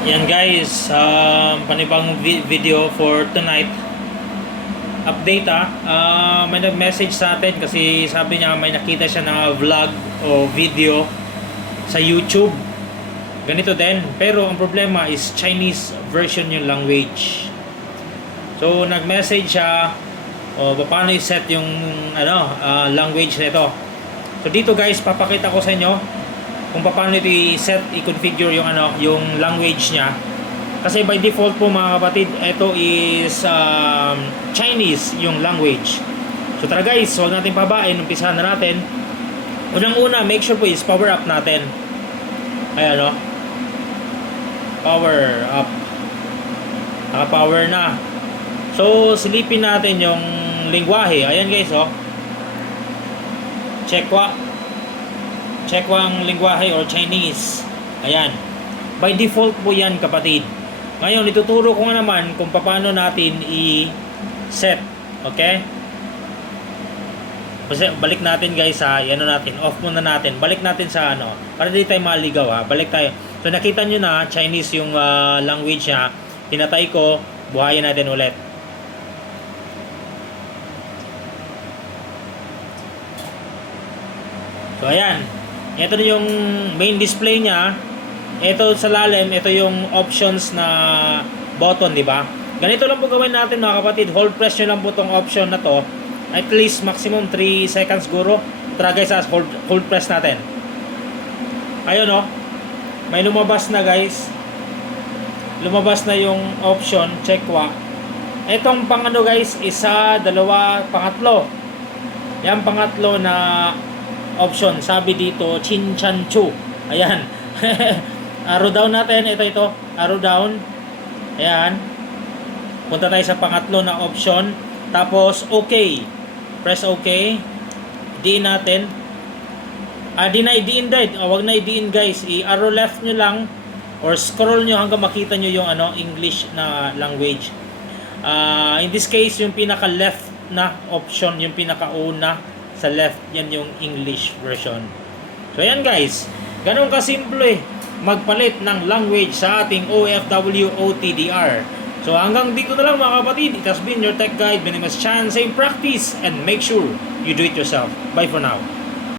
Yan guys, panibang video for tonight. Update may nag-message sa atin kasi sabi niya may nakita siya na vlog o video sa YouTube. Ganito din, pero ang problema is Chinese version yung language. So nag-message siya paano i-set yung language nito. So dito guys, papakita ko sa inyo kung paano ito i-set, i-configure yung yung language niya. Kasi by default po mga kapatid, ito is Chinese yung language. So tara guys, huwag natin pabain, umpisahan na natin. Unang-una, make sure po is power up natin. Ayan power up. Naka-power na. So silipin natin yung lengguwahe. Ayan guys check ang lengguwahe or Chinese. Ayan. By default po yan kapatid. Ngayon, ituturo ko nga naman kung paano natin i-set. Okay? Kasi balik natin guys off muna natin. Balik natin sa para di tayo maligaw balik tayo. So nakita nyo na, Chinese yung language niya. Pinatay ko, buhayin natin ulit. So ayan. Ito na yung main display niya. Ito sa lalim, ito yung options na button, di ba? Ganito lang po gawin natin mga kapatid. Hold press nyo lang po tong option na to. At least maximum 3 seconds siguro. Tara guys, hold press natin. Ayun may lumabas na guys. Lumabas na yung option, checkwa. Etong guys, isa, dalawa, pangatlo. Yan pangatlo na option. Sabi dito, Chin Chan Chu. Ayan. Arrow down natin. Ito. Arrow down. Ayan. Punta tayo sa pangatlo na option. Tapos, okay. Press okay. Diin natin. Diin dahil. Huwag na i-diin guys. I-arrow left nyo lang or scroll nyo hanggang makita nyo yung English na language. In this case, yung pinaka-left na option, yung pinaka-una sa left, yan yung English version. So ayan guys, ganun kasimple magpalit ng language sa ating OFW OTDR. So hanggang dito na lang mga kapatid. It has been your tech guide. My name is Chan. Same practice and make sure you do it yourself. Bye for now.